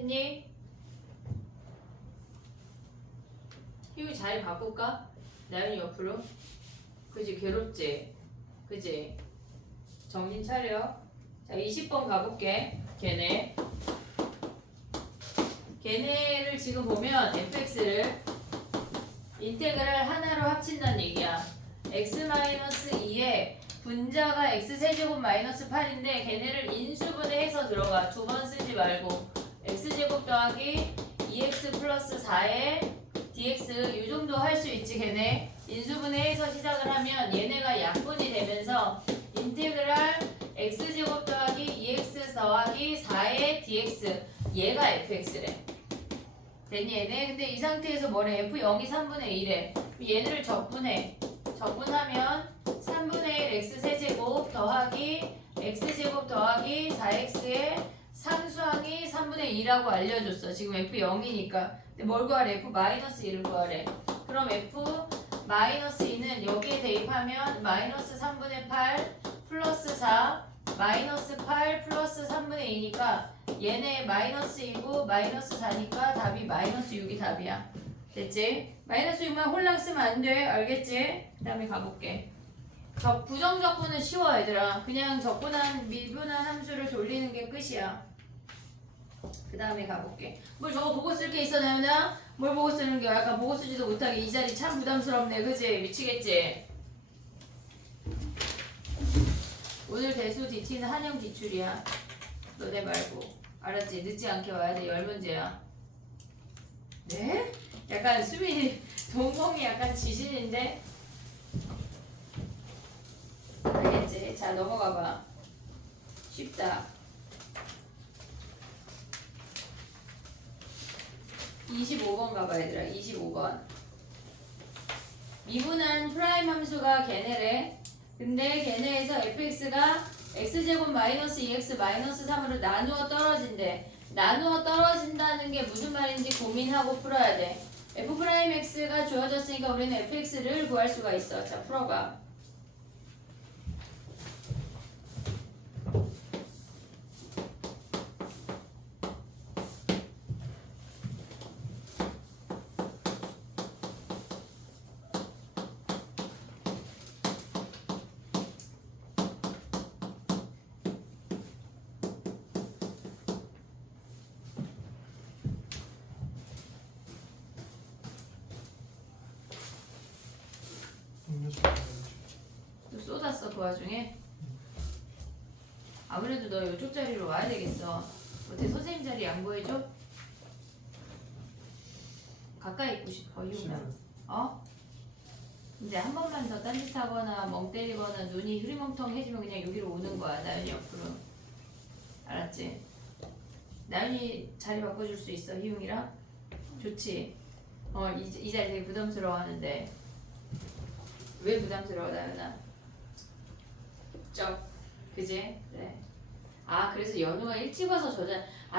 했니? 희우 자리 바꿀까? 나연이 옆으로. 그지 괴롭지? 그지? 정신 차려. 자 20번 가볼게. 걔네를 지금 보면 fx를 인테그랄 하나로 합친다는 얘기야. x-2에 분자가 x세제곱 마이너스 8인데 걔네를 인수분해해서 들어가. 두 번 쓰지 말고 x제곱 더하기 2x 플러스 4에 dx 이 정도 할 수 있지. 걔네 인수분해해서 시작을 하면 얘네가 약분이 되면서 인테그랄 x제곱 더하기 2x 더하기 4의 dx 얘가 fx래. 됐니 얘네? 근데 이 상태에서 뭐래? f0이 3분의 1에 얘네를 적분해. 적분하면 3분의 1 x세제곱 더하기 x제곱 더하기 4x의 상수항이 3분의 2라고 알려줬어. 지금 f0이니까. 근데 뭘 구하래? f-1을 구하래. 그럼 f-2는 여기에 대입하면 마이너스 3분의 8 플러스 4 마이너스 8 플러스 3분의 2니까 얘네 마이너스 2고 마이너스 4니까 답이 마이너스 6이 답이야. 됐지? 마이너스 6만 홀랑 쓰면 안 돼. 알겠지? 그 다음에 가볼게. 부정적분은 쉬워 얘들아. 그냥 적분한 미분한 함수를 돌리는 게 끝이야. 그 다음에 가볼게. 뭘 저거 보고 쓸 게 있어 나연아? 뭘 보고 쓰는 게 약간 보고 쓰지도 못하게 이 자리 참 부담스럽네. 그지? 미치겠지? 오늘 대수 DT는 한영 기출이야. 너네 말고. 알았지? 늦지 않게 와야 돼. 10문제야. 네? 약간 수민이 동공이 약간 지신인데? 알겠지? 자 넘어가봐. 쉽다. 25번 가봐 얘들아. 25번. 미분한 프라임 함수가 걔네래. 근데 걔네에서 fx가 x제곱 마이너스 2x 마이너스 3으로 나누어 떨어진대. 나누어 떨어진다는 게 무슨 말인지 고민하고 풀어야 돼. f'x가 주어졌으니까 우리는 fx를 구할 수가 있어. 자 풀어봐. 또 쏟았어 그 와중에. 아무래도 너 이쪽 자리로 와야 되겠어. 어떻게 선생님 자리 양보해줘? 가까이 있고 싶어 희우나. 어? 근데 한 번만 더 딴짓하거나 멍 때리거나 눈이 흐리멍텅해지면 그냥 여기로 오는 거야. 나연이 옆으로. 알았지? 나연이 자리 바꿔줄 수 있어 희웅이랑? 좋지? 이 자리 되게 부담스러워하는데 왜 부담스러워 나연아? 그지? 그래. 아 그래서 연우가 일찍 와서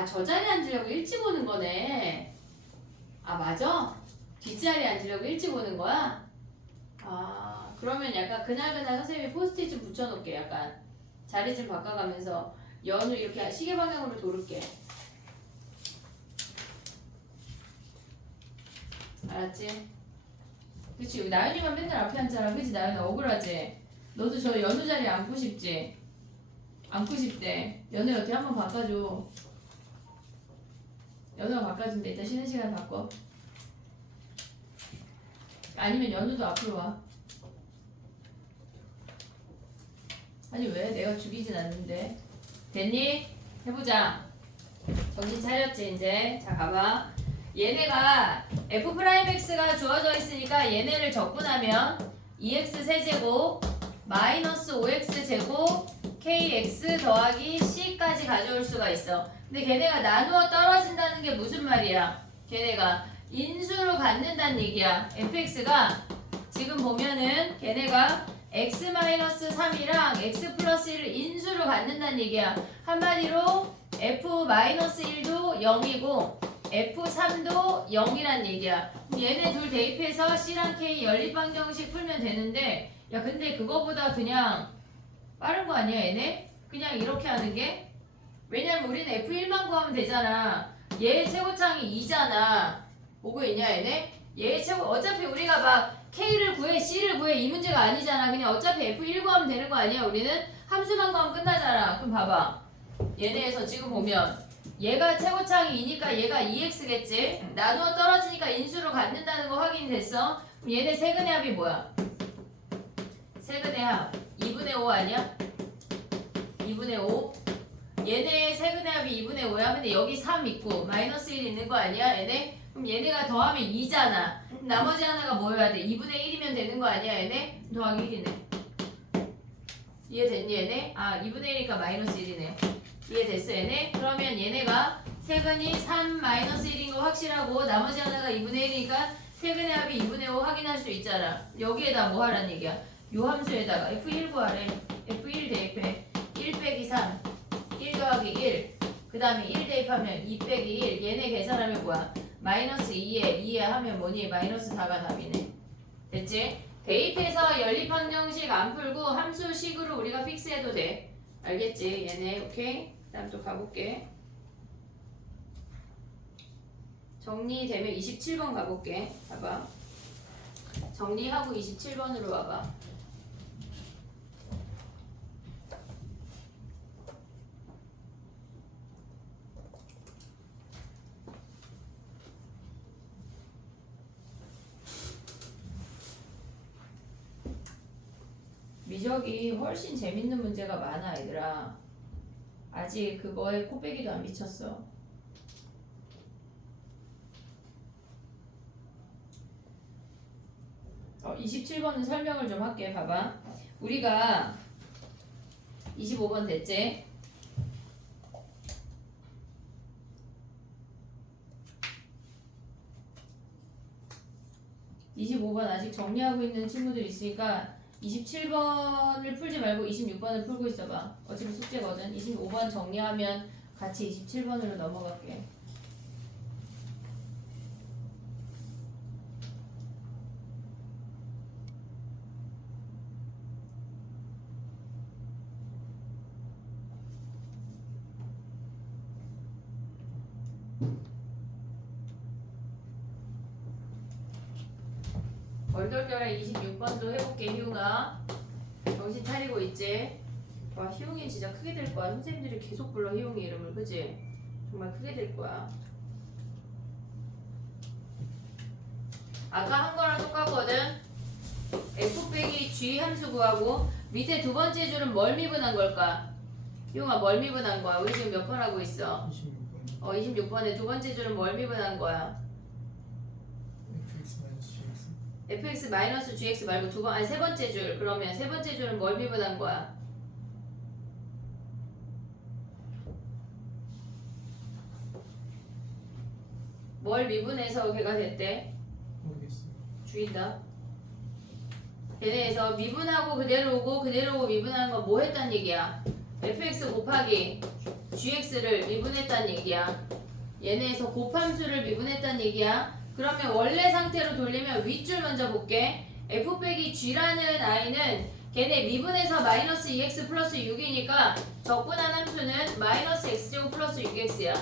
저 자리에 앉으려고 일찍 오는 거네. 아 맞아? 뒷자리에 앉으려고 일찍 오는 거야? 아 그러면 약간 그날그날 선생님이 포스트잇 좀 붙여놓을게. 약간 자리 좀 바꿔가면서 연우 이렇게 시계 방향으로 돌을게. 알았지? 그치? 나연이만 맨날 앞에 앉잖아. 그치? 나연아 억울하지? 너도 저 연우 자리에 앉고 싶지? 앉고 싶대. 연우 어떻게 한번 바꿔줘. 연우가 바꿔준대. 이따 쉬는 시간 바꿔. 아니면 연우도 앞으로 와. 아니 왜? 내가 죽이진 않는데. 됐니? 해보자. 정신 차렸지 이제. 자 가봐. 얘네가 f'x가 주어져 있으니까 얘네를 적분하면 2x 세제곱 마이너스 5x 제곱 kx 더하기 c까지 가져올 수가 있어. 근데 걔네가 나누어 떨어진다는 게 무슨 말이야? 걔네가 인수로 갖는다는 얘기야. fx가 지금 보면은 걔네가 x-3이랑 x 플러스 1을 인수로 갖는다는 얘기야. 한마디로 f-1도 0이고 F3도 0이란 얘기야. 얘네 둘 대입해서 C랑 K 연립방정식 풀면 되는데 야 근데 그거보다 그냥 빠른 거 아니야 얘네? 그냥 이렇게 하는 게? 왜냐면 우리는 F1만 구하면 되잖아. 얘의 최고창이 2잖아. 보고 있냐 얘네? 얘의 최고 어차피 우리가 막 K를 구해 C를 구해 이 문제가 아니잖아. 그냥 어차피 F1 구하면 되는 거 아니야? 우리는 함수만 구하면 끝나잖아. 그럼 봐봐. 얘네에서 지금 보면 얘가 최고창이 2니까 얘가 2x겠지? 나누어 떨어지니까 인수로 갖는다는 거 확인됐어? 그럼 얘네 세근의 합이 뭐야? 세근의 합 2분의 5 아니야? 2분의 5 얘네 세근의 합이 2분의 5야. 근데 여기 3 있고 마이너스 1 있는 거 아니야 얘네? 그럼 얘네가 더하면 2잖아. 나머지 하나가 뭐여야 돼? 2분의 1이면 되는 거 아니야 얘네? 더하기 1이네. 이해됐니 얘네? 아 2분의 1이니까 마이너스 1이네. 이해됐어 얘네? 그러면 얘네가 세근이 3 마이너스 1인 거 확실하고 나머지 하나가 2분의 1이니까 세근의 합이 2분의 5 확인할 수 있잖아. 여기에다 뭐 하라는 얘기야? 요 함수에다가 F1 구하래. F1 대입해. 1 빼기 3 1 더하기 1 그 다음에 1 대입하면 2 빼기 1 얘네 계산하면 뭐야? 마이너스 2에 하면 뭐니? 마이너스 4가 답이네. 됐지? 대입해서 연립항정식 안 풀고 함수식으로 우리가 픽스해도 돼. 알겠지? 얘네 오케이? 그 다음 또 가볼게. 정리되면 27번 가볼게. 봐봐. 정리하고 27번으로 와봐. 미적이 훨씬 재밌는 문제가 많아 얘들아. 아직 그거에 코빼기도 안 미쳤어. 27번은 설명을 좀 할게. 봐봐. 우리가 25번 됐지? (25번) 아직 정리하고 있는 친구들 있으니까 27번을 풀지 말고 26번을 풀고 있어봐. 어차피 숙제거든. 25번 정리하면 같이 27번으로 넘어갈게. 얼떨결에 26번도 해볼게. 희웅아 정신 차리고 있지? 와 희웅이 진짜 크게 될 거야. 선생님들이 계속 불러 희웅이 이름을. 그치? 정말 크게 될 거야. 아까 한 거랑 똑같거든. f 빼기 g 함수 구하고 밑에 두 번째 줄은 뭘 미분한 걸까? 희웅아 뭘 미분한 거야? 우리 지금 몇 번 하고 있어? 26번. 26번에 두 번째 줄은 뭘 미분한 거야? fx-gx 말고 아니 세 번째 줄. 그러면 세 번째 줄은 뭘 미분한 거야? 뭘 미분해서 걔가 됐대? 모르겠어요. 주인다. 걔네에서 미분하고 그대로 오고 그대로 오고 미분하는 건 뭐 했단 얘기야? fx 곱하기 gx를 미분했단 얘기야. 얘네에서 곱함수를 미분했단 얘기야. 그러면 원래 상태로 돌리면 윗줄 먼저 볼게. f 빼기 g라는 i는 걔네 미분해서 마이너스 2x 플러스 6이니까 적분한 함수는 마이너스 x제곱 플러스 6x야.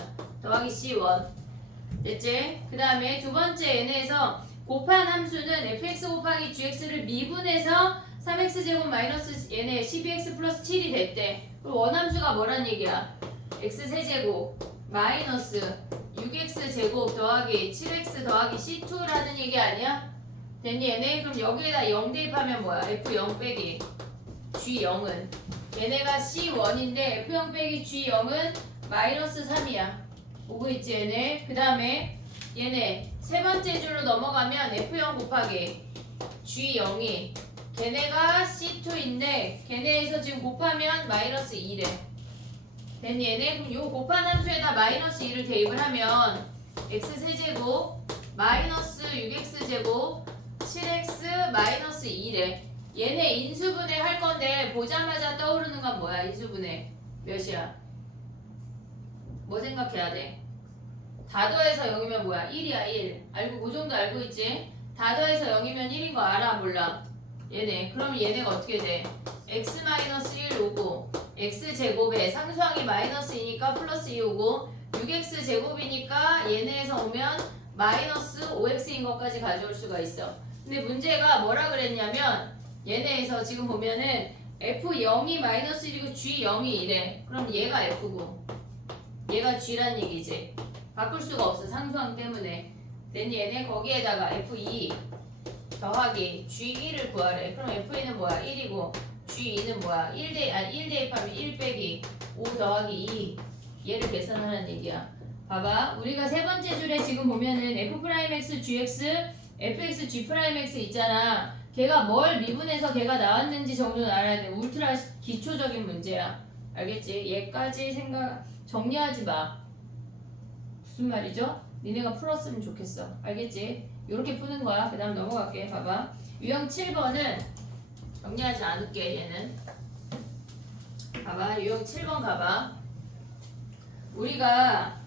더하기 c1. 됐지? 그 다음에 두 번째 얘네에서 곱한 함수는 fx 곱하기 gx를 미분해서 3x제곱 마이너스 얘네 12x 플러스 7이 됐대. 그럼 원함수가 뭐란 얘기야? x세제곱 마이너스 6x제곱 더하기 7x 더하기 c2라는 얘기 아니야? 됐니 얘네? 그럼 여기에다 0 대입하면 뭐야? f0 빼기 g0은 얘네가 c1인데 f0 빼기 g0은 마이너스 3이야. 오고 있지 얘네? 그 다음에 얘네 세 번째 줄로 넘어가면 f0 곱하기 g0이 걔네가 c2인데 걔네에서 지금 곱하면 마이너스 2래. 됐니 얘네? 그럼 요 곱한 함수에다 마이너스 2를 대입을 하면 x세제곱 마이너스 6x제곱 7x 마이너스 2래. 얘네 인수분해 할 건데 보자마자 떠오르는 건 뭐야? 인수분해 몇이야? 뭐 생각해야 돼? 다 더해서 0이면 뭐야? 1이야 1. 알고 그 정도 알고 있지? 다 더해서 0이면 1인 거 알아? 몰라? 얘네 그럼 얘네가 어떻게 돼? x-1 오고 x제곱에 상수항이 마이너스 2니까 플러스 2 오고 6x 제곱이니까 얘네에서 오면 마이너스 5x인 것까지 가져올 수가 있어. 근데 문제가 뭐라 그랬냐면 얘네에서 지금 보면은 f0이 마이너스 1이고 g0이 이래. 그럼 얘가 f고 얘가 g란 얘기지. 바꿀 수가 없어. 상수항 때문에. 됐니? 얘네 거기에다가 f2 더하기 g1을 구하래. 그럼 f2는 뭐야? 1이고 g2는 뭐야? 1 대입하면 1 빼기 5 더하기 2 얘를 계산하는 얘기야. 봐봐. 우리가 세 번째 줄에 지금 보면은 f'x, gx, fx, g'x 있잖아. 걔가 뭘 미분해서 걔가 나왔는지 정도는 알아야 돼. 울트라 기초적인 문제야. 알겠지? 얘까지 정리하지 마. 무슨 말이죠? 니네가 풀었으면 좋겠어. 알겠지? 이렇게 푸는 거야. 그 다음 넘어갈게. 봐봐. 유형 7번은 정리하지 않을게. 얘는. 봐봐. 유형 7번 가봐. 우리가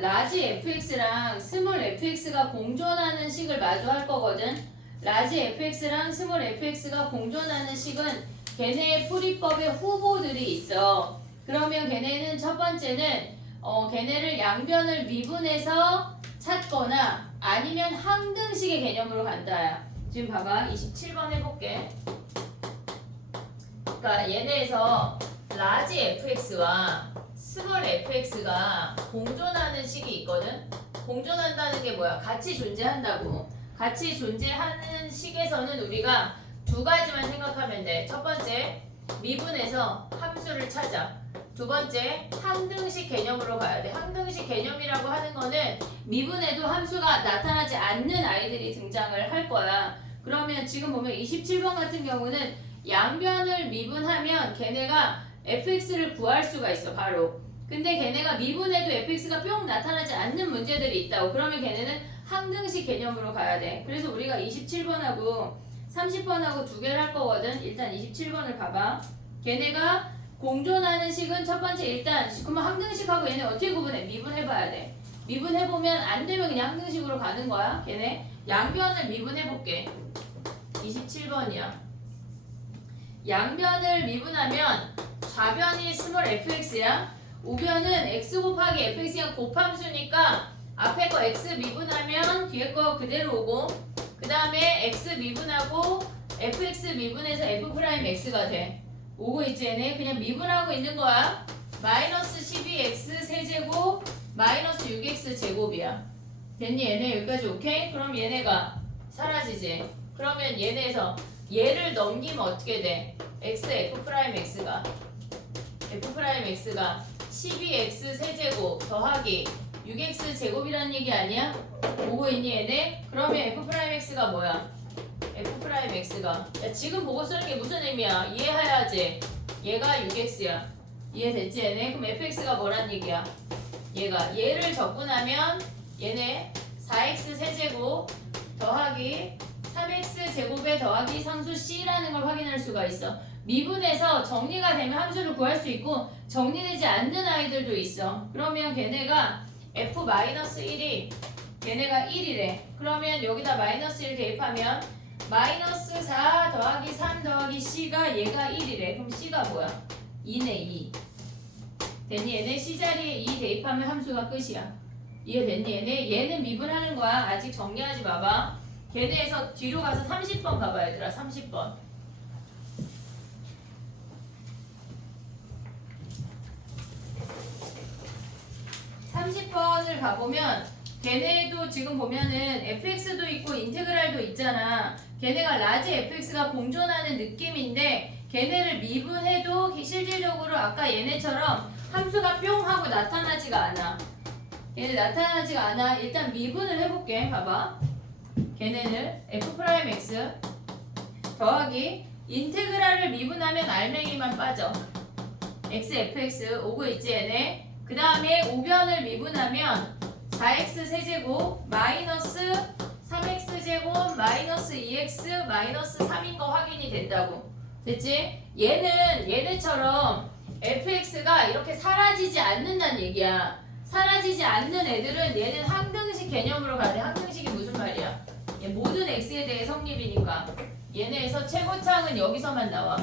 라지 fx랑 스몰 fx가 공존하는 식을 마주 할 거거든. 라지 fx랑 스몰 fx가 공존하는 식은 걔네의 풀이법의 후보들이 있어. 그러면 걔네는 첫 번째는 걔네를 양변을 미분해서 찾거나 아니면 항등식의 개념으로 간다야. 지금 봐봐. 27번 해볼게. 그러니까 얘네에서 라지 fx와 스몰 fx가 공존하는 식이 있거든. 공존한다는 게 뭐야? 같이 존재한다고. 같이 존재하는 식에서는 우리가 두 가지만 생각하면 돼. 첫 번째, 미분해서 함수를 찾아. 두 번째, 항등식 개념으로 가야 돼. 항등식 개념이라고 하는 거는 미분해도 함수가 나타나지 않는 아이들이 등장을 할 거야. 그러면 지금 보면 27번 같은 경우는 양변을 미분하면 걔네가 fx를 구할 수가 있어. 바로. 근데 걔네가 미분해도 fx가 뿅 나타나지 않는 문제들이 있다고. 그러면 걔네는 항등식 개념으로 가야 돼. 그래서 우리가 27번하고 30번하고 두 개를 할 거거든. 일단 27번을 봐봐. 걔네가 공존하는 식은 첫 번째 일단 그러면 항등식하고 얘네 어떻게 구분해? 미분해봐야 돼. 미분해보면 안 되면 그냥 항등식으로 가는 거야. 걔네 양변을 미분해볼게. 27번이야. 양변을 미분하면 좌변이 스몰 fx야. 우변은 x 곱하기 fx가 곱함수니까 앞에 거 x 미분하면 뒤에 거 그대로 오고 그 다음에 x 미분하고 fx 미분해서 f'x가 돼. 오고 있지 얘네? 그냥 미분하고 있는 거야. 마이너스 12x 세제곱 마이너스 6x 제곱이야. 됐니 얘네? 여기까지 오케이? 그럼 얘네가 사라지지. 그러면 얘네에서 얘를 넘기면 어떻게 돼? f'x가 12x 세제곱 더하기 6x 제곱이라는 얘기 아니야? 보고 있니 얘네? 그러면 f'x가 뭐야? f'x가 야 지금 보고 쓰는 게 무슨 의미야? 이해해야지. 얘가 6x야. 이해됐지 얘네? 그럼 fx가 뭐란 얘기야? 얘를 적분하면 얘네 4x 세제곱 더하기 3x 제곱에 더하기 상수 c라는 걸 확인할 수가 있어. 미분해서 정리가 되면 함수를 구할 수 있고 정리되지 않는 아이들도 있어. 그러면 걔네가 f-1이 걔네가 1이래. 그러면 여기다 마이너스 1 대입하면 마이너스 4 더하기 3 더하기 c가 얘가 1이래. 그럼 c가 뭐야? 2네 2. 됐니 얘네? c 자리에 2 대입하면 함수가 끝이야. 이해됐니 얘네? 얘는 미분하는 거야. 아직 정리하지 마봐. 걔네에서 뒤로 가서 30번 가봐 얘들아. 30번. 30번을 가보면 걔네도 지금 보면은 fx도 있고 인테그랄도 있잖아. 걔네가 라지 fx가 공존하는 느낌인데 걔네를 미분해도 실질적으로 아까 얘네처럼 함수가 뿅 하고 나타나지가 않아. 얘네 나타나지가 않아. 일단 미분을 해볼게. 봐봐. 걔네를 f'x 더하기 인테그랄을 미분하면 알맹이만 빠져. x fx 오고 있지 얘네. 그 다음에 우변을 미분하면 4x 세제곱 마이너스 3x 제곱 마이너스 2x 마이너스 3인 거 확인이 된다고. 됐지? 얘네처럼 fx가 이렇게 사라지지 않는다는 얘기야. 사라지지 않는 애들은 얘는 항등식 개념으로 가야 돼. 항등식이 무슨 말이야? 모든 x에 대해 성립이니까. 얘네에서 최고창은 여기서만 나와.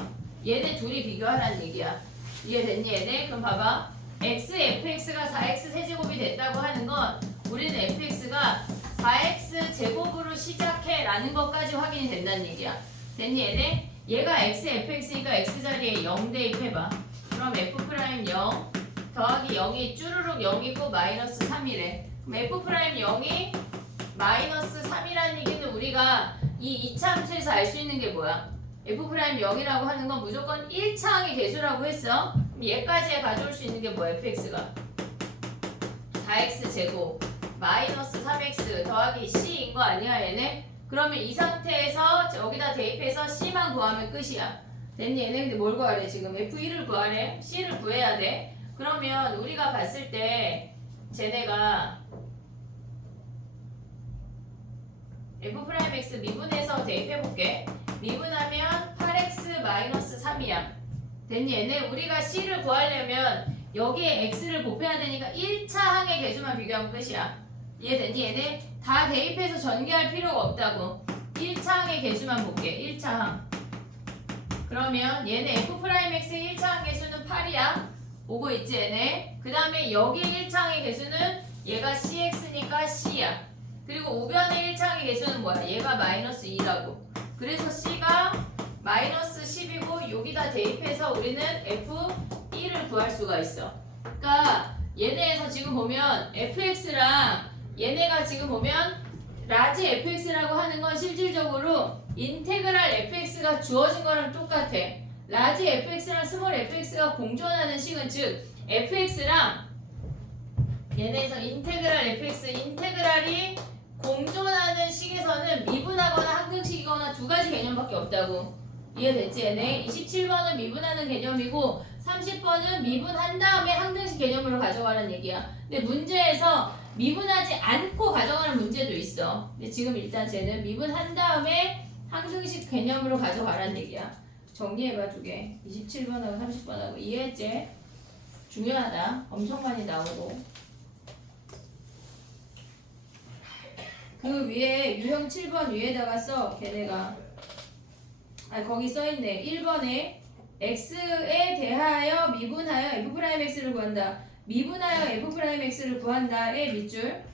얘네 둘이 비교하라는 얘기야. 이해됐니 얘네? 그럼 봐봐. fx가 4x 세제곱이 됐다고 하는 건 우리는 fx가 4x 제곱으로 시작해 라는 것까지 확인이 된다는 얘기야. 됐니 얘네? 얘가 x fx니까 x 자리에 0 대입해봐. 그럼 f'0 더하기 0이 쭈루룩 0이고 마이너스 3이래. 그럼 f'0이 마이너스 3이라는 얘기는 우리가 이 이차함수에서 알 수 있는 게 뭐야? f'0이라고 하는 건 무조건 1차항의 개수라고 했어. 그럼 얘까지 가져올 수 있는 게 뭐야? fx가 4x 제곱 마이너스 3x 더하기 c인 거 아니야 얘네? 그러면 이 상태에서 여기다 대입해서 c만 구하면 끝이야. 됐니 얘네? 근데 뭘 구하래 지금? f1을 구하래? c를 구해야 돼. 그러면 우리가 봤을 때 쟤네가 f'x 미분해서 대입해볼게. 미분하면 8x 마이너스 3이야. 됐니 얘네? 우리가 c를 구하려면 여기에 x를 곱해야 되니까 1차 항의 개수만 비교하면 끝이야. 이해됐니 얘네? 다 대입해서 전개할 필요가 없다고. 1차 항의 개수만 볼게. 1차 항. 그러면 얘네 f'x의 1차 항 개수는 8이야. 오고 있지 얘네? 그 다음에 여기 1차 항의 개수는 얘가 cx니까 c야. 그리고 우변의 1차 항의 개수는 뭐야? 얘가 마이너스 2라고. 그래서 c가 마이너스 10이고 여기다 대입해서 우리는 f1을 구할 수가 있어. 그러니까 얘네에서 지금 보면 fx랑 얘네가 지금 보면 라지 fx라고 하는 건 실질적으로 인테그랄 fx가 주어진 거랑 똑같아. 라지 fx랑 스몰 fx가 공존하는 식은 즉 fx랑 얘네에서 인테그랄 fx 인테그랄이 공존하는 식에서는 미분하거나 항등식이거나 두 가지 개념밖에 없다고. 이해됐지 얘네? 27번은 미분하는 개념이고 30번은 미분한 다음에 항등식 개념으로 가져가라는 얘기야. 근데 문제에서 미분하지 않고 가져가는 문제도 있어. 근데 지금 일단 쟤는 미분한 다음에 항등식 개념으로 가져가라는 얘기야. 정리해봐 두 개. 27번하고 30번하고 이해했지? 중요하다. 엄청 많이 나오고. 그 위에 유형 7번 위에다가 써. 걔네가 거기 써있네. 1번에 x에 대하여 미분하여 f'x를 구한다. 미분하여 f'x를 구한다의 밑줄.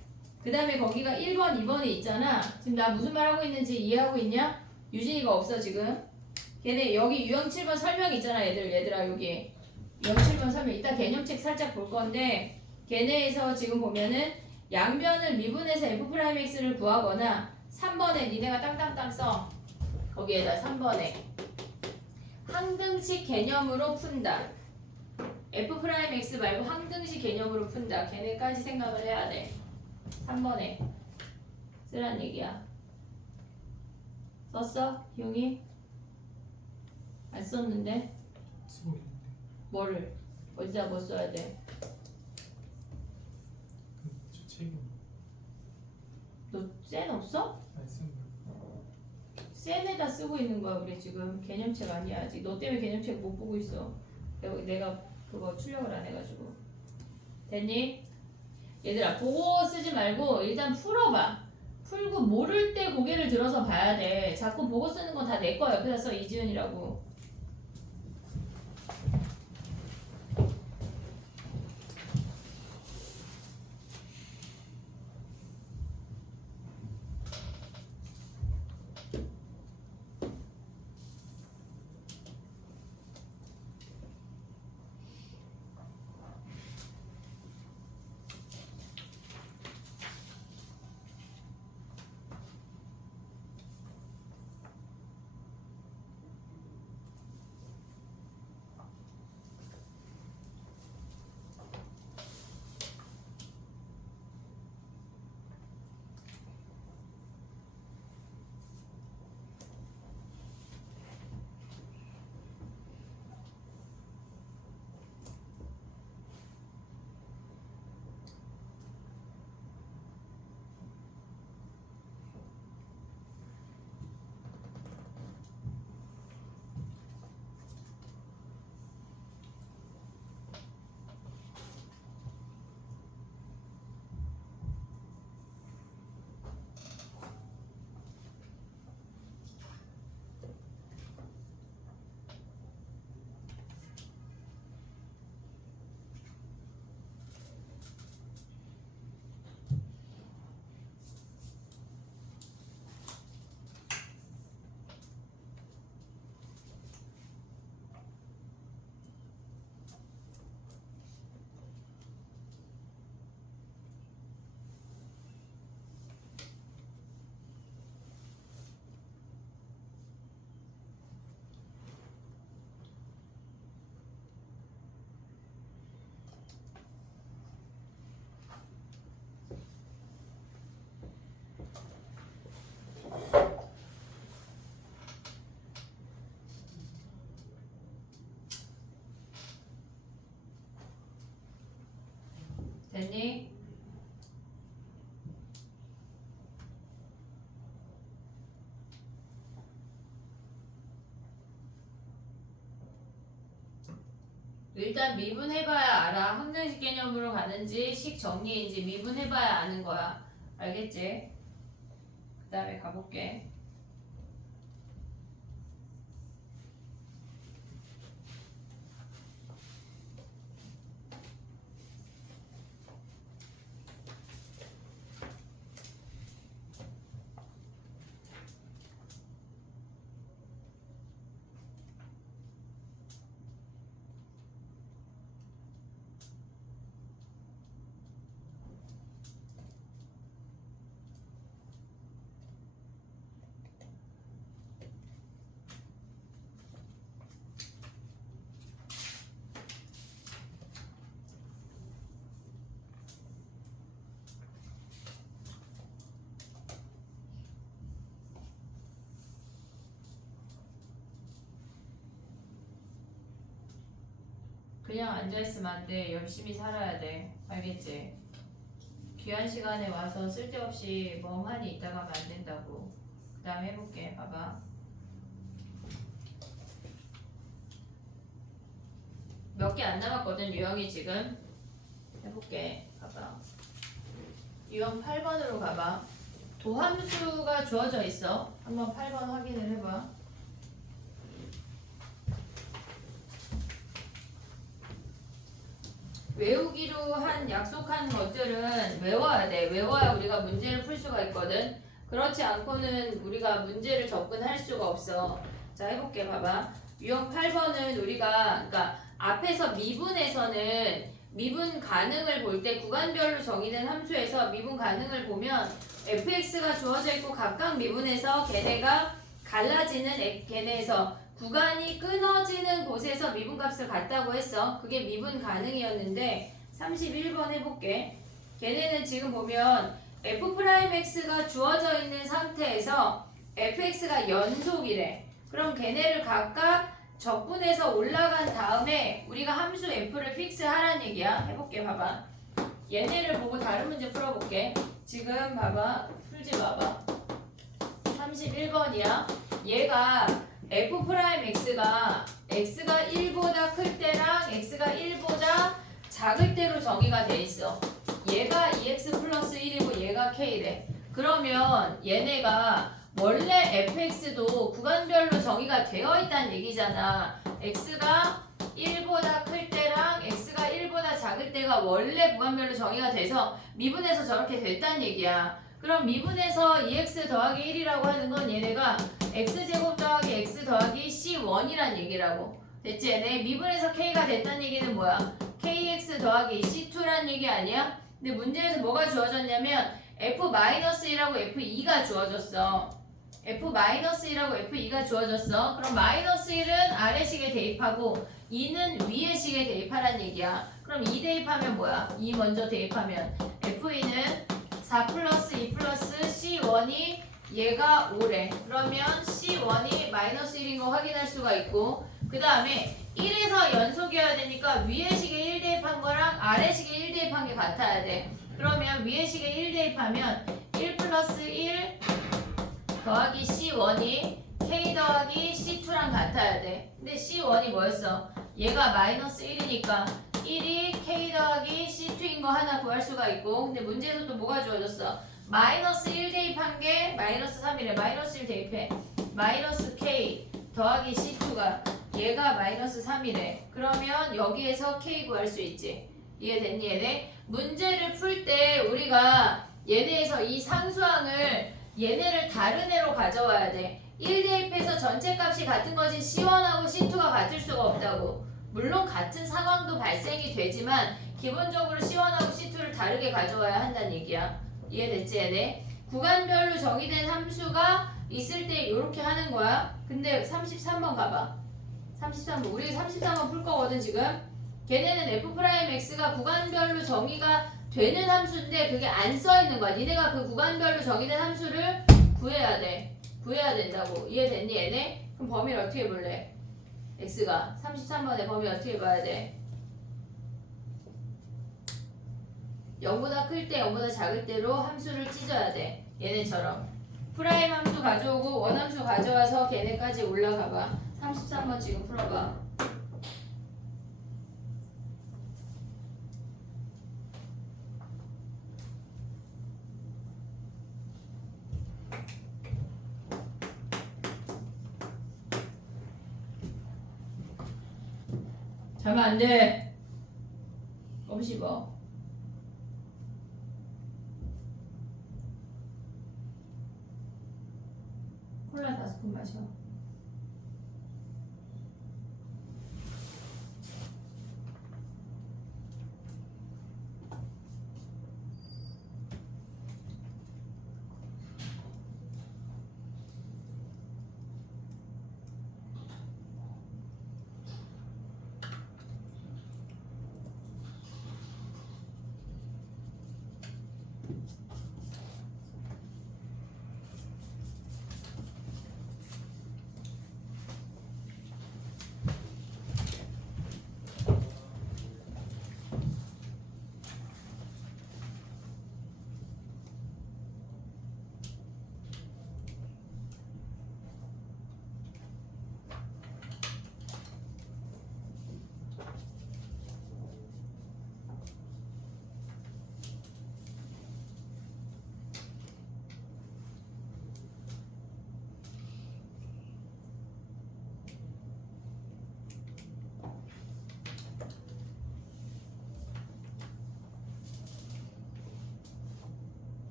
그 다음에 거기가 1번, 2번에 있잖아. 지금 나 무슨 말 하고 있는지 이해하고 있냐? 유진이가 없어 지금. 걔네 여기 유형 7번 설명 있잖아 얘들아 여기. 유형 7번 설명. 이따 개념책 살짝 볼 건데 걔네에서 지금 보면은 양변을 미분해서 f'x를 구하거나 3번에 니네가 땅땅땅 써. 거기에다 3번에 항등식 개념으로 푼다. f'x 말고 항등식 개념으로 푼다. 걔네까지 생각을 해야 돼. 3번에 쓰란 얘기야. 썼어? 기용이? 안 썼는데? 쓰고 있는데 뭐를? 어디다 뭐 써야 돼? 저 책임 너센 없어? 안 쓰는 거야. 센에다 쓰고 있는 거야 우리 지금. 개념책 아니야 아직. 너 때문에 개념책 못 보고 있어. 내가 그거 출력을 안 해가지고. 됐니? 얘들아 보고 쓰지 말고 일단 풀어봐. 풀고 모를 때 고개를 들어서 봐야 돼. 자꾸 보고 쓰는 건 다 내 거야. 옆에다 써. 이지은이라고. 됐니? 일단 미분해봐야 알아. 항등식 개념으로 가는지 식 정리인지 미분해봐야 아는 거야. 알겠지? 그 다음에 가볼게. 그냥 앉아있으면 안 돼. 열심히 살아야 돼. 알겠지? 귀한 시간에 와서 쓸데없이 멍하니 있다가 하면 안 된다고. 그 다음에 해볼게. 봐봐. 몇 개 안 남았거든, 유형이 지금. 해볼게. 봐봐. 유형 8번으로 가봐. 도함수가 주어져 있어. 한번 8번 확인을 해봐. 외우기로 한 약속한 것들은 외워야 돼. 외워야 우리가 문제를 풀 수가 있거든. 그렇지 않고는 우리가 문제를 접근할 수가 없어. 자, 해볼게. 봐봐. 유형 8번은 우리가 그러니까 앞에서 미분에서는 미분 가능을 볼 때 구간별로 정의된 함수에서 미분 가능을 보면 fx가 주어져 있고 각각 미분에서 걔네가 갈라지는 걔네에서 구간이 끊어지는 곳에서 미분값을 갖다고 했어. 그게 미분 가능이었는데 31번 해볼게. 걔네는 지금 보면 f'x가 주어져 있는 상태에서 fx가 연속이래. 그럼 걔네를 각각 적분해서 올라간 다음에 우리가 함수 f를 픽스하라는 얘기야. 해볼게. 봐봐. 얘네를 보고 다른 문제 풀어볼게. 지금 봐봐. 풀지 마봐. 31번이야. 얘가 f'x가 x가 1보다 클 때랑 x가 1보다 작을 때로 정의가 돼 있어. 얘가 2x 플러스 1이고 얘가 k래. 그러면 얘네가 원래 fx도 구간별로 정의가 되어 있다는 얘기잖아. x가 1보다 클 때랑 x가 1보다 작을 때가 원래 구간별로 정의가 돼서 미분해서 저렇게 됐다는 얘기야. 그럼 미분해서 2x 더하기 1이라고 하는 건 얘네가 x제곱 더하기 x 더하기 c1이란 얘기라고. 됐지? 얘네 미분해서 k가 됐다는 얘기는 뭐야? kx 더하기 c2란 얘기 아니야? 근데 문제에서 뭐가 주어졌냐면 f-1하고 f2가 주어졌어. f-1하고 f2가 주어졌어. 그럼 -1은 아래식에 대입하고 2는 위에식에 대입하란 얘기야. 그럼 2 대입하면 뭐야? 2 먼저 대입하면 f2는 4 플러스 2 플러스 c1이 얘가 5래. 그러면 c1이 -1인 거 확인할 수가 있고, 그 다음에 1에서 연속이어야 되니까 위에 식에 1 대입한 거랑 아래 식에 1 대입한 게 같아야 돼. 그러면 위에 식에 1 대입하면 1 플러스 1 더하기 c1이 k 더하기 c2랑 같아야 돼. 근데 c1이 뭐였어? 얘가 -1이니까 1이 k 더하기 c2인 거 하나 구할 수가 있고, 근데 문제에서 또 뭐가 주어졌어? -1 대입한 게 -3이래. -1 대입해. -k 더하기 c2가 얘가 -3이래. 그러면 여기에서 k 구할 수 있지. 이해됐니 얘네? 문제를 풀 때 우리가 얘네에서 이 상수항을 얘네를 다른 애로 가져와야 돼. 1 대입해서 전체 값이 같은 거지 C1하고 C2가 같을 수가 없다고. 물론 같은 상황도 발생이 되지만 기본적으로 C1하고 C2를 다르게 가져와야 한다는 얘기야. 이해됐지 얘네? 구간별로 정의된 함수가 있을 때 이렇게 하는 거야. 근데 33번 가봐. 33번. 우리 33번 풀 거거든 지금. 걔네는 f'x가 구간별로 정의가 되는 함수인데 그게 안 써 있는 거야. 니네가 그 구간별로 정의된 함수를 구해야 돼. 구해야 된다고. 이해됐니 얘네? 그럼 범위를 어떻게 볼래? x가 33번의 범위 어떻게 봐야 돼? 0보다 클 때 0보다 작을 때로 함수를 찢어야 돼. 얘네처럼. 프라임 함수 가져오고 원함수 가져와서 걔네까지 올라가봐. 33번 지금 풀어봐. 자면 안 돼. 껌 씹어. 콜라 5캔 마셔.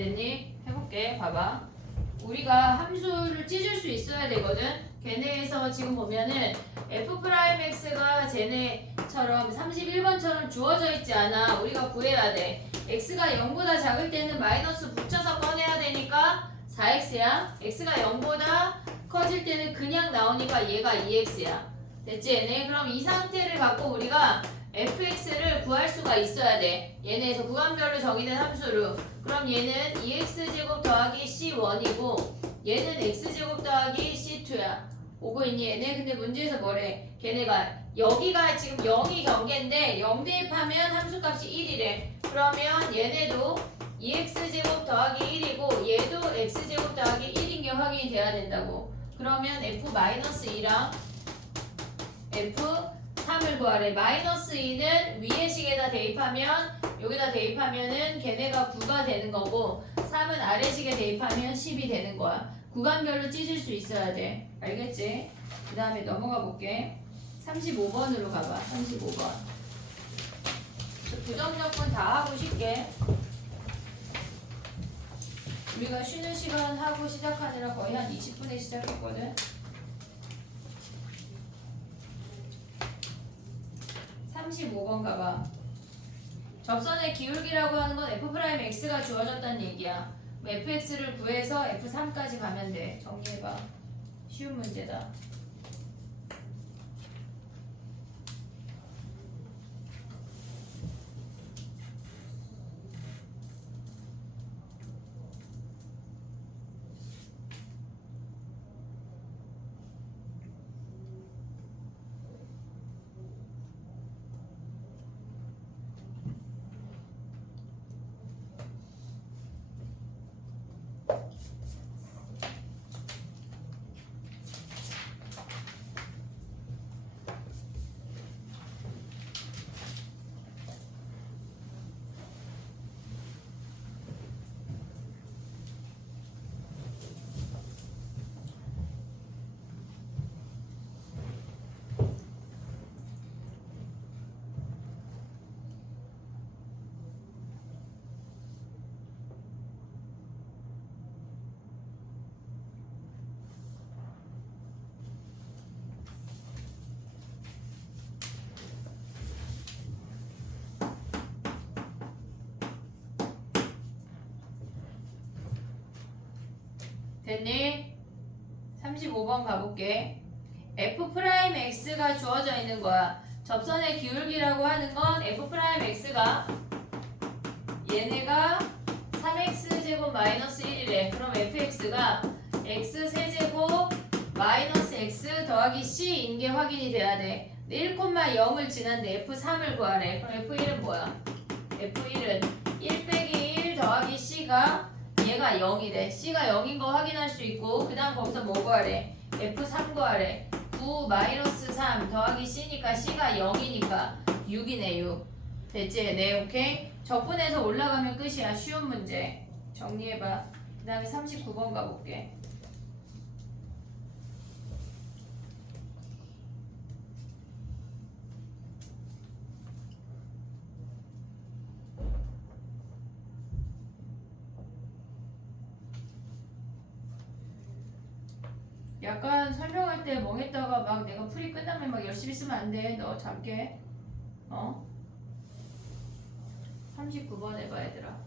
됐니? 해볼게. 봐봐. 우리가 함수를 찢을 수 있어야 되거든. 걔네에서 지금 보면은 f'x가 쟤네처럼 31번처럼 주어져 있지 않아. 우리가 구해야 돼. x가 0보다 작을 때는 마이너스 붙여서 꺼내야 되니까 4x야. x가 0보다 커질 때는 그냥 나오니까 얘가 2x야. 됐지 얘네? 그럼 이 상태를 갖고 우리가 fx를 구할 수가 있어야 돼. 얘네에서 구간별로 정의된 함수로. 그럼 얘는 2x제곱 더하기 c1이고 얘는 x제곱 더하기 c2야. 오고 있니 얘네? 근데 문제에서 뭐래? 걔네가 여기가 지금 0이 경계인데 0 대입하면 함수값이 1이래. 그러면 얘네도 2x제곱 더하기 1이고 얘도 x제곱 더하기 1인 게 확인이 돼야 된다고. 그러면 f-2랑 f3을 구하래. 마이너스 2는 위의 식에다 대입하면 여기다 대입하면은 걔네가 9가 되는 거고 3은 아래식에 대입하면 10이 되는 거야. 구간별로 찢을 수 있어야 돼. 알겠지? 그 다음에 넘어가 볼게. 35번으로 가봐. 35번. 부정적분 다 하고 쉽게. 우리가 쉬는 시간 하고 시작하느라 거의 한 20분에 시작했거든. 35번 가봐. 접선의 기울기라고 하는 건 f'x가 주어졌다는 얘기야. fx를 구해서 f3까지 가면 돼. 정리해봐. 쉬운 문제다. 됐니? 35번 가볼게. F'X가 주어져 있는 거야. 접선의 기울기라고 하는 건 F'X가 얘네가 3x제곱 마이너스 1이래. 그럼 fx가 x세제곱 마이너스 x 더하기 c인 게 확인이 돼야 돼. 1,0을 지난데 f3을 구하래. 그럼 f1은 뭐야? f1은 1 빼기 1 더하기 c가 얘가 0이래. c가 0인 거 확인할 수 있고 그 다음 거기서 뭐 구하래? f3 구하래. 9 마이너스 3 더하기 c니까 c가 0이니까 6이네 6. 됐지? 네, 오케이. 적분해서 올라가면 끝이야. 쉬운 문제. 정리해봐. 그 다음에 39번 가볼게. 약간 설명할 때 멍했다가 막 내가 풀이 끝나면 막 열심히 쓰면 안 돼. 너 잠게. 39번 해봐 얘들아.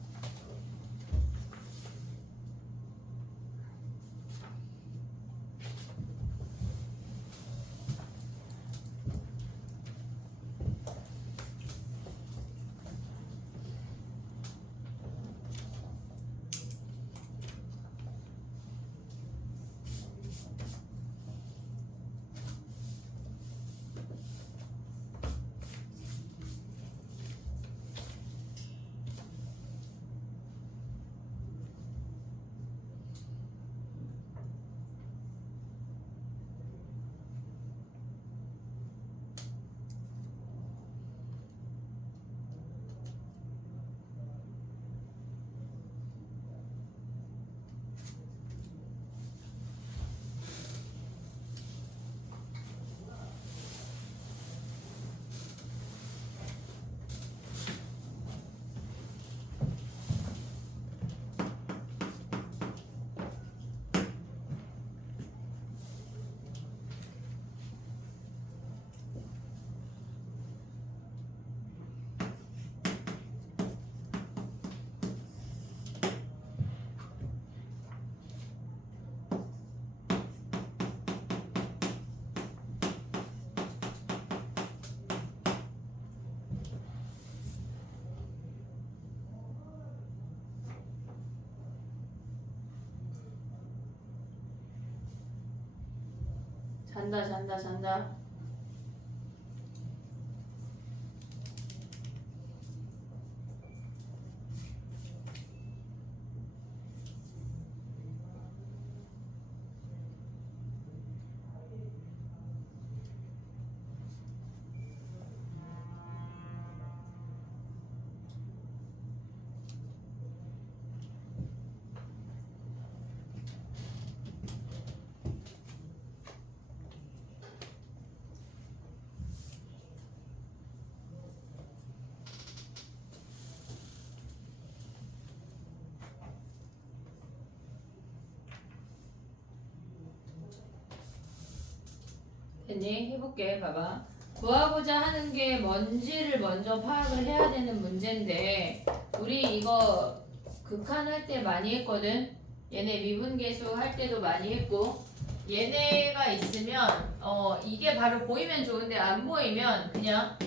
잔다. 됐니? 해볼게. 봐봐. 구하고자 하는 게 뭔지를 먼저 파악을 해야 되는 문제인데 우리 이거 극한할 때 많이 했거든. 얘네 미분계수 할 때도 많이 했고 얘네가 있으면 이게 바로 보이면 좋은데 안 보이면 그냥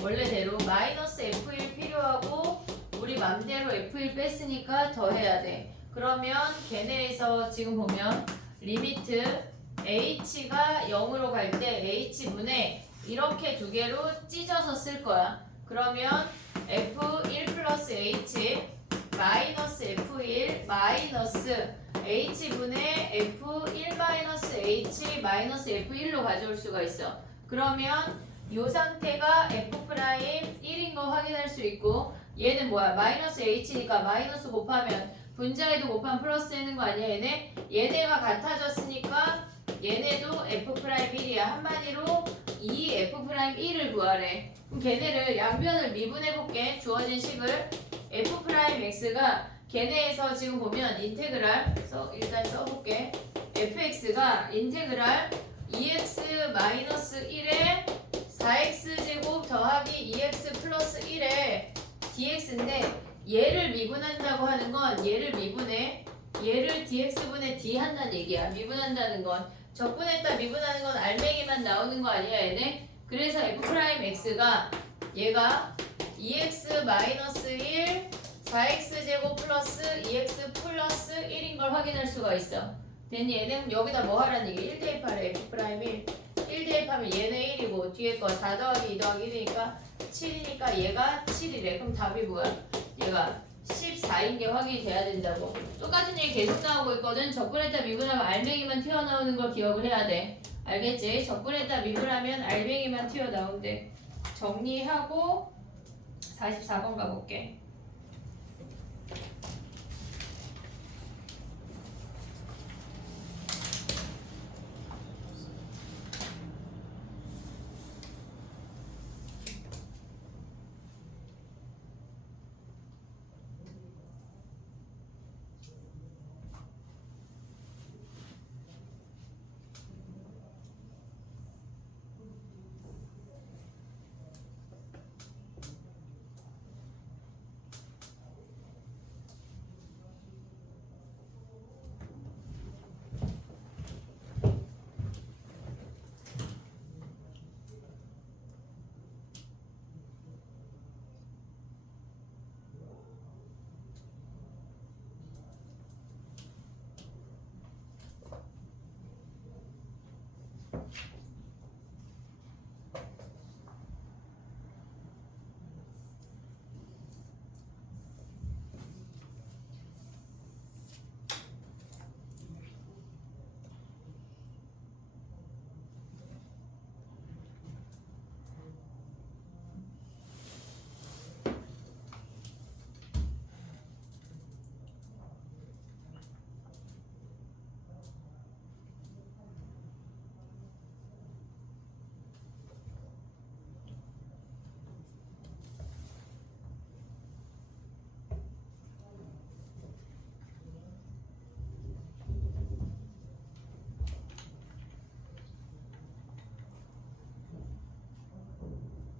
원래대로 마이너스 F1 필요하고 우리 맘대로 F1 뺐으니까 더 해야 돼. 그러면 걔네에서 지금 보면 리미트 h가 0으로 갈 때 h분에 이렇게 두 개로 찢어서 쓸 거야. 그러면 f1 플러스 h 마이너스 f1 마이너스 h분의 f1 마이너스 h 마이너스 f1로 가져올 수가 있어. 그러면 이 상태가 f'1인 거 확인할 수 있고 얘는 뭐야? 마이너스 h니까 마이너스 곱하면 분자에도 곱하면 플러스 되는 거 아니야 얘네? 얘네가 같아졌으니까 얘네도 f'1이야. 한마디로 이 f'1을 구하래. 그럼 걔네를 양변을 미분해볼게. 주어진 식을 f'x가 걔네에서 지금 보면 인테그랄 일단 써볼게. fx가 인테그랄 2x-1에 4x제곱 더하기 2x 플러스 1에 dx인데 얘를 미분한다고 하는 건 얘를 미분해 얘를 dx분의 d 한다는 얘기야. 미분한다는 건 적분했다 미분하는 건 알맹이만 나오는 거 아니야 얘네? 그래서 f'x가 얘가 2x 마이너스 1 4x 제곱 플러스 2x 플러스 1인 걸 확인할 수가 있어. 됐니? 얘는 여기다 뭐 하라는 얘기? 1 대입하래. f'1 1 대입하면 얘는 1이고 뒤에 거 4 더하기 2 더하기 1이니까 7이니까 얘가 7이래. 그럼 답이 뭐야? 얘가 14인 게 확인이 돼야 된다고. 똑같은 얘기 계속 나오고 있거든. 적분했다 미분하면 알맹이만 튀어나오는 걸 기억을 해야 돼. 알겠지? 적분했다 미분하면 알맹이만 튀어나온대. 정리하고 44번 가볼게.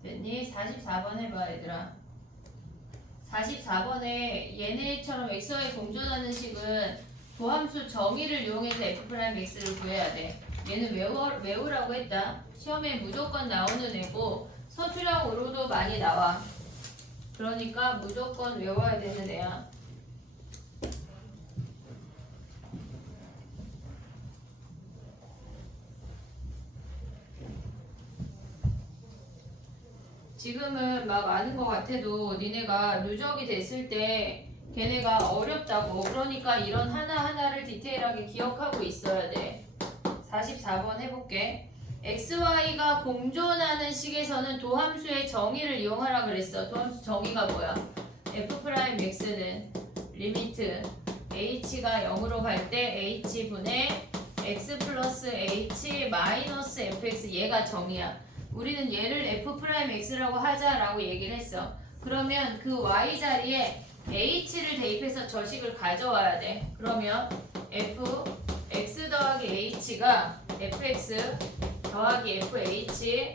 됐니? 44번 해봐 얘들아. 44번에 얘네처럼 xy 공존하는 식은 도함수 정의를 이용해서 f'x를 구해야 돼. 얘는 외우라고 했다. 시험에 무조건 나오는 애고 서술형으로도 많이 나와. 그러니까 무조건 외워야 되는 애야. 지금은 막 아는 것 같아도 니네가 누적이 됐을 때 걔네가 어렵다고. 그러니까 이런 하나하나를 디테일하게 기억하고 있어야 돼. 44번 해볼게. XY가 공존하는 식에서는 도함수의 정의를 이용하라 그랬어. 도함수 정의가 뭐야? f'x는 리미트 h가 0으로 갈 때 h분의 x 플러스 h 마이너스 fx 얘가 정의야. 우리는 얘를 f'x라고 하자라고 얘기를 했어. 그러면 그 y 자리에 h를 대입해서 저식을 가져와야 돼. 그러면 fx 더하기 h가 fx 더하기 fh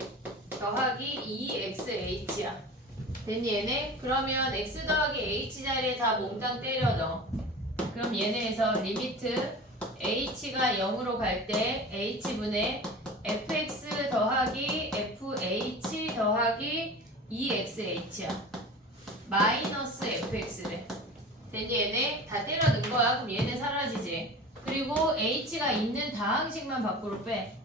더하기 2xh야. 됐니 얘네? 그러면 x 더하기 h 자리에 다 몽땅 때려 넣어. 그럼 얘네에서 리미트 h가 0으로 갈 때 h분의 fx 더하기 fh 더하기 2xh야. 마이너스 fx래. 됐니 얘네? 다 때려 넣은 거야. 그럼 얘네 사라지지. 그리고 h가 있는 다항식만 밖으로 빼.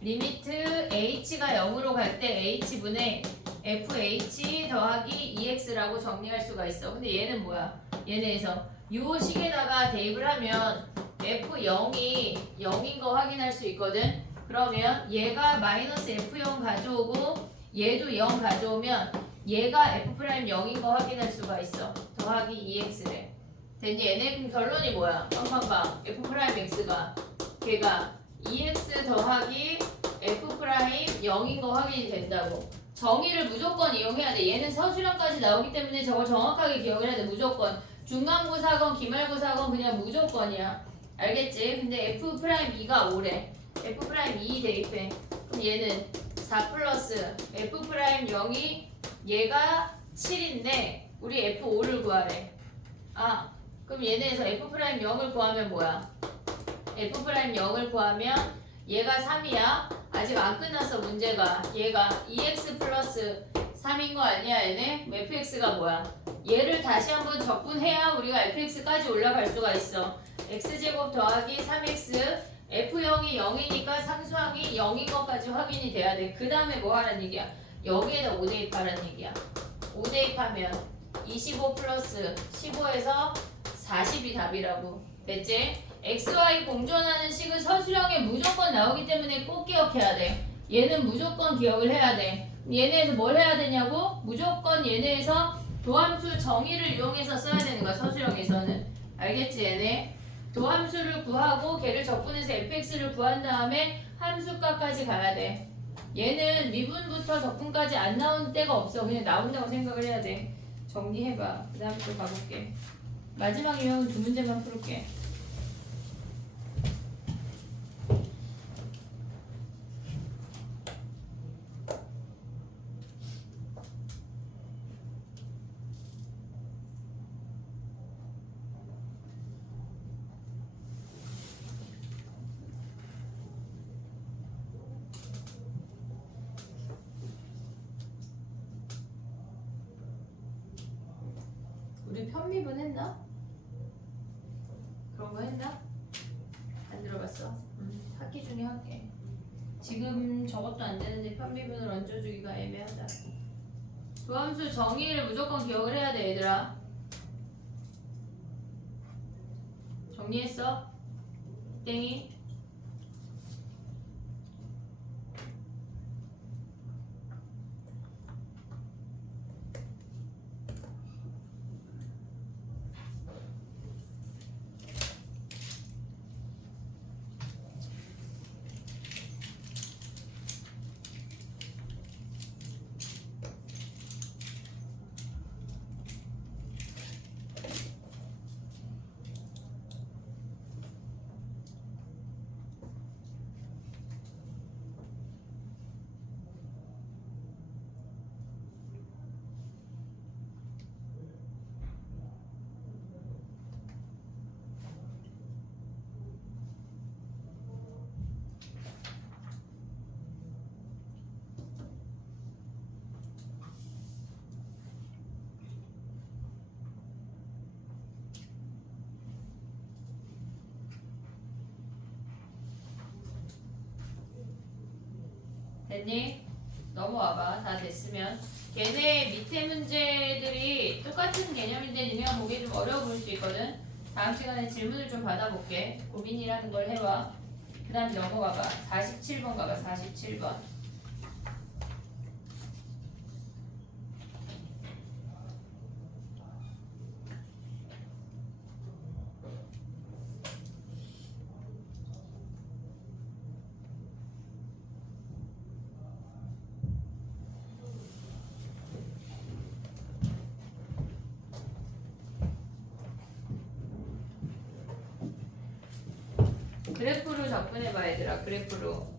리미트 h가 0으로 갈 때 h분의 fh 더하기 2x라고 정리할 수가 있어. 근데 얘는 뭐야? 얘네에서 요 식에다가 대입을 하면 f0이 0인 거 확인할 수 있거든. 그러면 얘가 마이너스 f0 가져오고 얘도 0 가져오면 얘가 f'0인 거 확인할 수가 있어. 더하기 2x래. 됐니 얘네? 그럼 결론이 뭐야? 빵빵빵 f'x가 걔가 2x 더하기 f'0인 거 확인이 된다고. 정의를 무조건 이용해야 돼. 얘는 서술형까지 나오기 때문에 저걸 정확하게 기억을 해야 돼. 무조건. 중간고사건 기말고사건 그냥 무조건이야. 알겠지? 근데 f'2가 5래. f'2 대입해. 그럼 얘는 4 플러스 f'0이 얘가 7인데 우리 f5를 구하래. 아 그럼 얘네에서 F'0을 구하면 뭐야? F'0을 구하면 얘가 3이야. 아직 안 끝났어 문제가. 얘가 2x 플러스 3인 거 아니야 얘네? fx가 뭐야? 얘를 다시 한번 적분해야 우리가 fx까지 올라갈 수가 있어. x제곱 더하기 3x f0이 0이니까 상수항이 0인 것까지 확인이 돼야 돼. 그 다음에 뭐 하라는 얘기야? 여기에다 5 대입하라는 얘기야. 5 대입하면 25 플러스 15에서 40이 답이라고. 됐지? XY 공존하는 식은 서술형에 무조건 나오기 때문에 꼭 기억해야 돼. 얘는 무조건 기억을 해야 돼. 얘네에서 뭘 해야 되냐고? 무조건 얘네에서 도함수 정의를 이용해서 써야 되는 거야. 서술형에서는. 알겠지 얘네? 도함수를 구하고 걔를 적분해서 fx를 구한 다음에 함수값까지 가야 돼. 얘는 미분부터 적분까지 안 나온 때가 없어. 그냥 나온다고 생각을 해야 돼. 정리해봐. 그 다음에 또 가볼게. 마지막 유형은 2문제만 풀을게. 우리 편미분 했나? 그런 거 했나? 안 들어봤어? 학기 중에 할게. 지금 저것도 안 되는데 편미분을 얹어주기가 애매하다. 도함수 정의를 무조건 기억을 해야 돼 얘들아. 정리했어? 땡이? 됐니? 넘어와봐. 다 됐으면. 걔네 밑에 문제들이 똑같은 개념인데 니네가 보기에 좀 어려워 보일 수 있거든. 다음 시간에 질문을 좀 받아볼게. 고민이라는 걸 해와. 그 다음 넘어가봐. 47번 가봐. 47번. 그래프로 접근해봐 얘들아. 그래프로.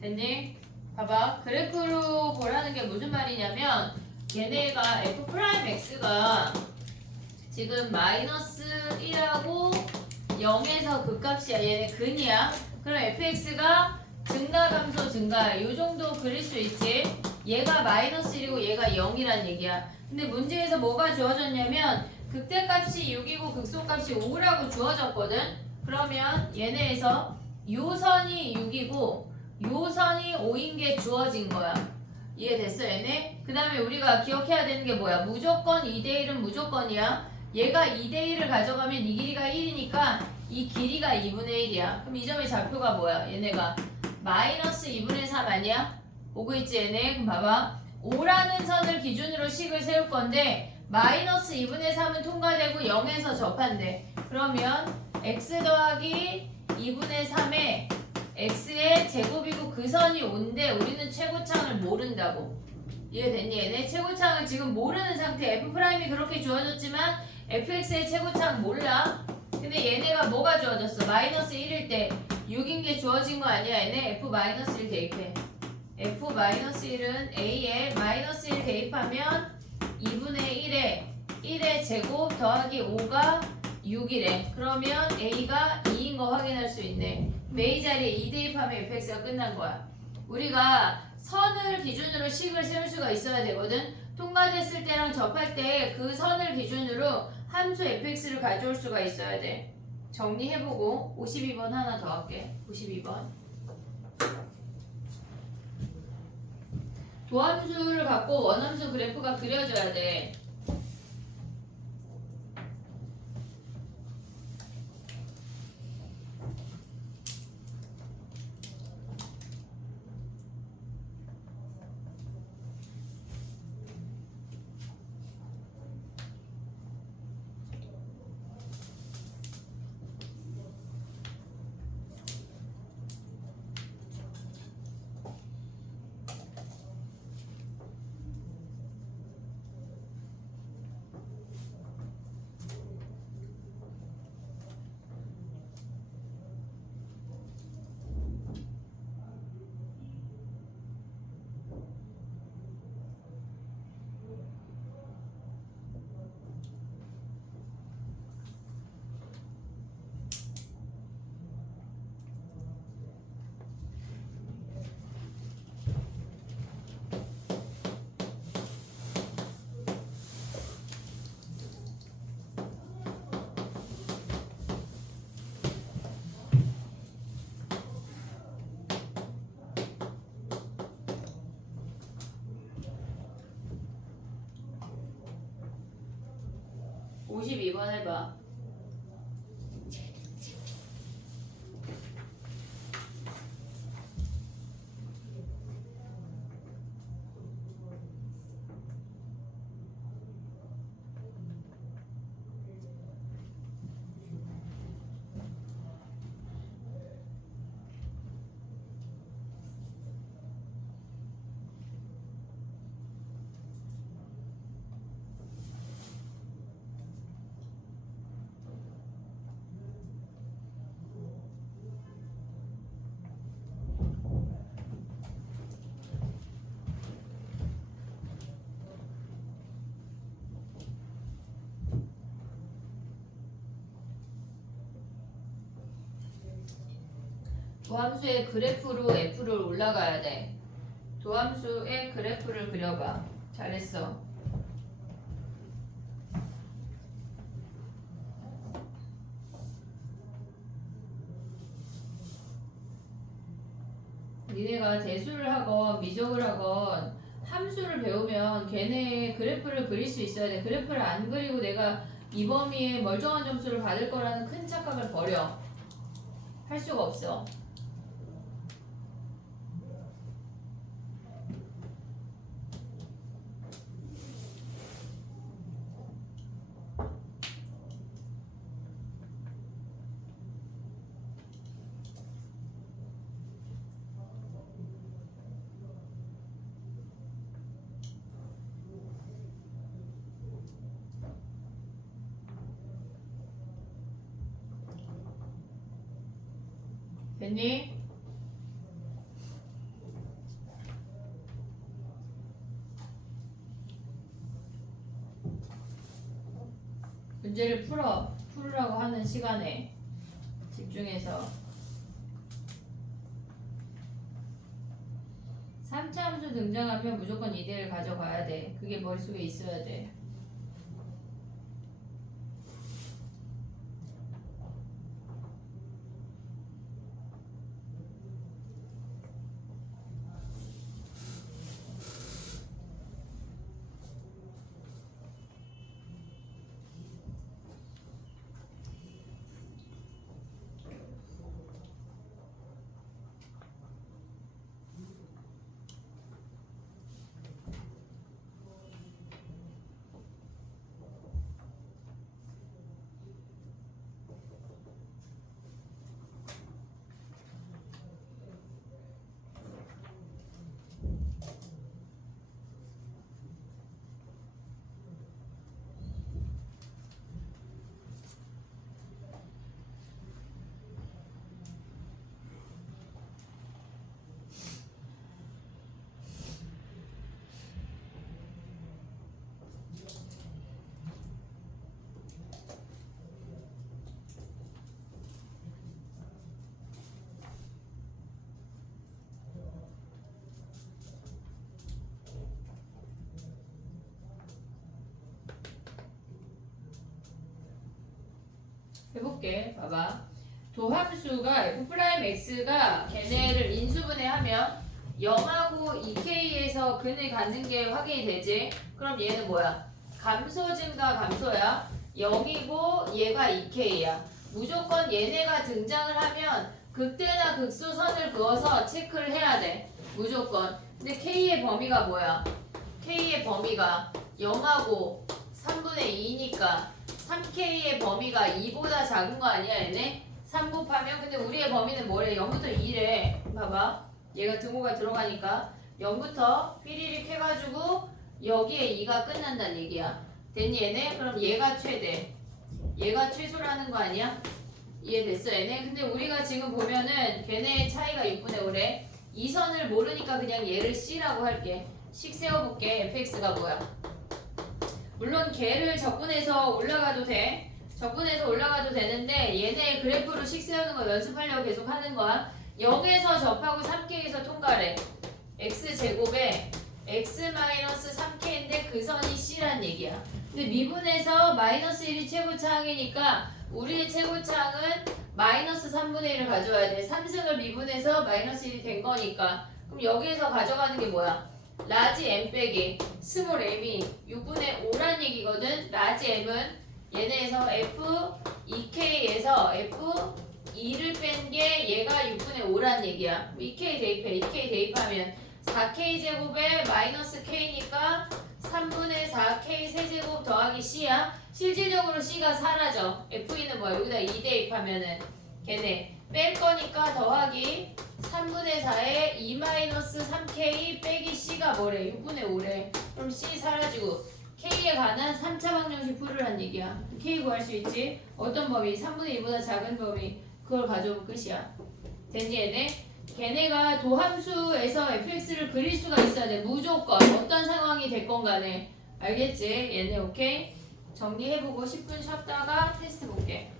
됐니? 봐봐. 그래프로 보라는 게 무슨 말이냐면 얘네가 f'x가 지금 마이너스 1하고 0에서 극값이야. 얘네 근이야. 그럼 fx가 증가감소 증가 이 정도 그릴 수 있지. 얘가 마이너스 1이고 얘가 0이란 얘기야. 근데 문제에서 뭐가 주어졌냐면 극대값이 6이고 극소값이 5라고 주어졌거든. 그러면 얘네에서 요 선이 6이고 요 선이 5인 게 주어진 거야. 이해됐어 얘네? 그 다음에 우리가 기억해야 되는 게 뭐야? 무조건 2대1은 무조건이야. 얘가 2대1을 가져가면 이 길이가 1이니까 이 길이가 2분의 1이야. 그럼 이 점의 좌표가 뭐야? 얘네가 마이너스 2분의 3 아니야? 보고 있지 얘네? 그럼 봐봐. 5라는 선을 기준으로 식을 세울 건데 마이너스 2분의 3은 통과되고 0에서 접한대. 그러면 x 더하기 2분의 3에 x의 제곱이고 그 선이 5인데 우리는 최고창을 모른다고. 이해됐니 얘네? 최고창을 지금 모르는 상태. f'이 그렇게 주어졌지만 fx의 최고창 몰라. 근데 얘네가 뭐가 주어졌어? 마이너스 1일 때 6인 게 주어진 거 아니야 얘네? f-1 대입해. f-1은 a에 마이너스 1 대입하면 2분의 1의 제곱 더하기 5가 6이래. 그러면 a가 2인 거 확인할 수 있네. a 자리에 2 대입하면 fx가 끝난 거야. 우리가 선을 기준으로 식을 세울 수가 있어야 되거든. 통과됐을 때랑 접할 때 그 선을 기준으로 함수 fx를 가져올 수가 있어야 돼. 정리해보고 52번 하나 더 할게. 52번. 도함수를 갖고 원함수 그래프가 그려져야 돼. 오 52번 해봐. 도함수의 그래프로 f를 올라가야 돼. 도함수의 그래프를 그려봐. 잘했어. 니네가 대수를 하건 미적을 하건 함수를 배우면 걔네의 그래프를 그릴 수 있어야 돼. 그래프를 안 그리고 내가 이 범위에 멀쩡한 점수를 받을 거라는 큰 착각을 버려. 할 수가 없어. 됐니? 문제를 풀으라고 하는 시간에 집중해서 3차 함수 등장하면 무조건 이대를 가져가야 돼. 그게 머릿속에 있어야 돼. 해볼게. 봐봐. 도함수가 f'x가 걔네를 인수분해하면 0하고 2k에서 근을 갖는 게 확인이 되지? 그럼 얘는 뭐야? 감소 증가 감소야. 0이고 얘가 2k야. 무조건 얘네가 등장을 하면 극대나 극소선을 그어서 체크를 해야 돼. 무조건. 근데 k의 범위가 뭐야? k의 범위가 0하고 3분의 2니까 3k의 범위가 2보다 작은 거 아니야 얘네? 3 곱하면 근데 우리의 범위는 뭐래? 0부터 2래. 봐봐. 얘가 등호가 들어가니까 0부터 삐리릭 해가지고 여기에 2가 끝난다는 얘기야. 됐니 얘네? 그럼 얘가 최대. 얘가 최소라는 거 아니야? 이해됐어 얘네? 근데 우리가 지금 보면은 걔네의 차이가 6분의 5래. 이 선을 모르니까 그냥 얘를 C라고 할게. 식 세워볼게. fx가 뭐야? 물론 걔를 적분해서 올라가도 돼. 적분해서 올라가도 되는데 얘네 그래프로 식 세우는 거 연습하려고 계속 하는 거야. 0에서 접하고 3k에서 통과래. x제곱에 x-3k인데 그 선이 C란 얘기야. 근데 미분에서 마이너스 1이 최고차항이니까 우리의 최고차항은 마이너스 3분의 1을 가져와야 돼. 3승을 미분해서 마이너스 1이 된 거니까. 그럼 여기에서 가져가는 게 뭐야? 라지 m 빼기 스몰 m이 6분의 5란 얘기거든. 라지 m은 얘네에서 f2k에서 f2를 뺀 게 얘가 6분의 5란 얘기야. 2k 대입해. 2k 대입하면 4k 제곱에 마이너스 k니까 3분의 4k 세제곱 더하기 c야. 실질적으로 c가 사라져. f는 뭐야? 여기다 2 대입하면은 걔네 뺄 거니까 더하기 3분의 4에 2-3k 빼기 c가 뭐래? 6분의 5래. 그럼 c 사라지고 k에 관한 3차 방정식 풀으란 얘기야. k 구할 수 있지? 어떤 범위? 3분의 2보다 작은 범위. 그걸 가져오면 끝이야. 됐니 얘네? 걔네가 도함수에서 fx를 그릴 수가 있어야 돼. 무조건 어떤 상황이 됐건 간에. 알겠지? 얘네 오케이? 정리해보고 10분 쉬었다가 테스트 볼게.